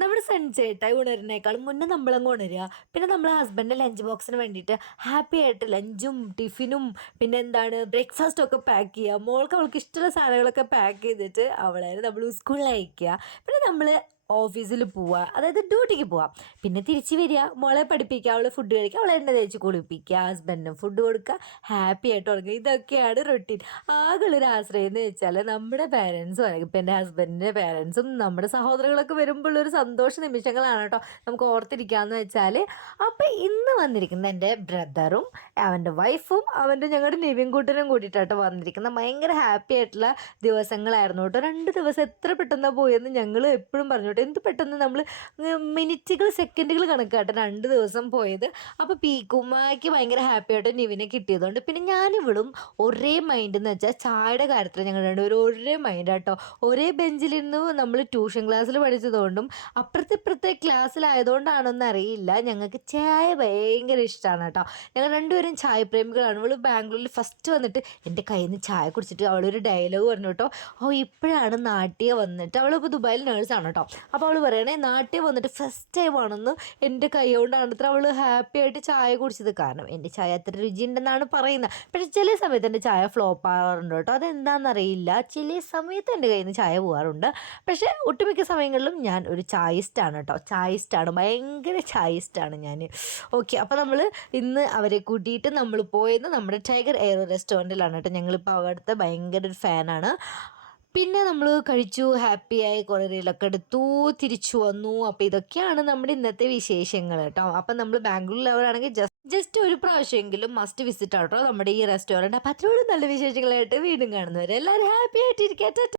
നമ്മുടെ സൺസെറ്റായി ഉണരുന്നേക്കാളും മുന്നേ നമ്മളങ്ങ് ഉണരുക. പിന്നെ നമ്മൾ ഹസ്ബൻഡിൻ്റെ ലഞ്ച് ബോക്സിന് വേണ്ടിയിട്ട് ഹാപ്പി ആയിട്ട് ലഞ്ചും ടിഫിനും പിന്നെ എന്താണ് ബ്രേക്ക്ഫാസ്റ്റും ഒക്കെ പാക്ക് ചെയ്യുക. മോൾക്ക് അവൾക്ക് ഇഷ്ടമുള്ള സാധനങ്ങളൊക്കെ പാക്ക് ചെയ്തിട്ട് അവളെ നമ്മൾ സ്കൂളിൽ അയക്കുക. പിന്നെ നമ്മൾ ഓഫീസിൽ പോവുക, അതായത് ഡ്യൂട്ടിക്ക് പോവാം. പിന്നെ തിരിച്ച് വരിക, മോളെ പഠിപ്പിക്കുക, അവൾ ഫുഡ് കഴിക്കുക, അവളെ എണ്ണ തേച്ച് കുളിപ്പിക്കുക, ഹസ്ബൻഡിനും ഫുഡ് കൊടുക്കുക, ഹാപ്പി ആയിട്ട് ഉറങ്ങുക. ഇതൊക്കെയാണ് റൊട്ടീൻ. ആകെയുള്ളൊരു ആശ്രയം എന്ന് വെച്ചാൽ നമ്മുടെ പേരൻസും അല്ലെങ്കിൽ ഇപ്പം എൻ്റെ ഹസ്ബൻഡിൻ്റെ പേരൻസും നമ്മുടെ സഹോദരങ്ങളൊക്കെ വരുമ്പോൾ ഒരു സന്തോഷ നിമിഷങ്ങളാണ് കേട്ടോ നമുക്ക് ഓർത്തിരിക്കാമെന്ന് വെച്ചാൽ. അപ്പം ഇന്ന് വന്നിരിക്കുന്ന എൻ്റെ ബ്രദറും അവൻ്റെ വൈഫും ഞങ്ങളുടെ നിവിൻ കൂട്ടനും കൂടിയിട്ടാട്ടോ വന്നിരിക്കുന്നത്. ഭയങ്കര ഹാപ്പി ആയിട്ടുള്ള ദിവസങ്ങളായിരുന്നു കേട്ടോ. 2 ദിവസം എത്ര പെട്ടെന്നാണ് പോയെന്ന് ഞങ്ങൾ എപ്പോഴും പറഞ്ഞു കേട്ടോ. എന്ത് പെട്ടെന്ന് നമ്മൾ മിനിറ്റുകൾ സെക്കൻഡുകൾ കണക്കാട്ടെ 2 ദിവസം പോയത്. അപ്പോൾ പീക്കുമ്മയ്ക്ക് ഭയങ്കര ഹാപ്പി ആയിട്ട് നിവിനെ കിട്ടിയതുകൊണ്ട് പിന്നെ ഞാനിവളും ഒരേ മൈൻഡ് എന്ന് വെച്ചാൽ ചായയുടെ കാര്യത്തിൽ ഞങ്ങൾ രണ്ടുപേരും ഒരേ മൈൻഡ് കേട്ടോ. ഒരേ ബെഞ്ചിലിരുന്ന് നമ്മൾ ട്യൂഷൻ ക്ലാസ്സിൽ പഠിച്ചതുകൊണ്ടും ഇപ്പുറത്തെ ക്ലാസ്സിലായതുകൊണ്ടാണോന്ന് അറിയില്ല, ഞങ്ങൾക്ക് ചായ ഭയങ്കര ഇഷ്ടമാണ് കേട്ടോ. ഞങ്ങൾ രണ്ടുപേരും ചായ പ്രേമികളാണ്. ഇവൾ ബാംഗ്ലൂരിൽ ഫസ്റ്റ് വന്നിട്ട് എൻ്റെ കയ്യിൽ നിന്ന് ചായ കുടിച്ചിട്ട് അവളൊരു ഡയലോഗ് പറഞ്ഞു കേട്ടോ. ഇപ്പോഴാണ് നാട്ടിൽ വന്നിട്ട് അവളിപ്പോൾ ദുബായിൽ നേഴ്സാണ് കേട്ടോ. അപ്പോൾ അവൾ പറയണേ നാട്ടിൽ വന്നിട്ട് ഫസ്റ്റ് ടൈം ആണെന്ന് എൻ്റെ കൈ കൊണ്ടാണ് അത്ര അവൾ ഹാപ്പി ആയിട്ട് ചായ കുടിച്ചത്. കാരണം എൻ്റെ ചായ അത്ര രുചിയുണ്ടെന്നാണ് പറയുന്നത്. പക്ഷേ ചില സമയത്ത് എൻ്റെ ചായ ഫ്ലോപ്പ് ആവാറുണ്ട് കേട്ടോ. അതെന്താണെന്നറിയില്ല, ചില സമയത്ത് എൻ്റെ കയ്യിൽ നിന്ന് ചായ പോകാറുണ്ട്. പക്ഷേ ഒട്ടുമിക്ക സമയങ്ങളിലും ഞാൻ ഒരു ചായസ്റ്റാണ് കേട്ടോ. ചായസ്റ്റാണ്, ഭയങ്കര ചായസ്റ്റാണ് ഞാൻ. ഓക്കെ, അപ്പോൾ നമ്മൾ ഇന്ന് അവരെ കൂട്ടിയിട്ട് നമ്മൾ പോയത് നമ്മുടെ ടൈഗർ എയറോ റെസ്റ്റോറൻറ്റിലാണ് കേട്ടോ. ഞങ്ങളിപ്പോൾ അവിടുത്തെ ഭയങ്കര ഒരു ഫാനാണ്. പിന്നെ നമ്മൾ കഴിച്ചു, ഹാപ്പിയായി, കുറേ റീലൊക്കെ എടുത്തു, തിരിച്ചു വന്നു. അപ്പോൾ ഇതൊക്കെയാണ് നമ്മുടെ ഇന്നത്തെ വിശേഷങ്ങൾ കേട്ടോ. അപ്പം നമ്മൾ ബാംഗ്ലൂരിലാണെങ്കിൽ ജസ്റ്റ് ഒരു പ്രാവശ്യമെങ്കിലും മസ്റ്റ് വിസിറ്റ് ആട്ടോ നമ്മുടെ ഈ റെസ്റ്റോറൻറ്റ്. അപ്പോൾ അത്രയോളം നല്ല വിശേഷങ്ങളായിട്ട് വീണ്ടും കാണുന്നവരെ എല്ലാവരും ഹാപ്പി ആയിട്ടിരിക്കട്ടെ.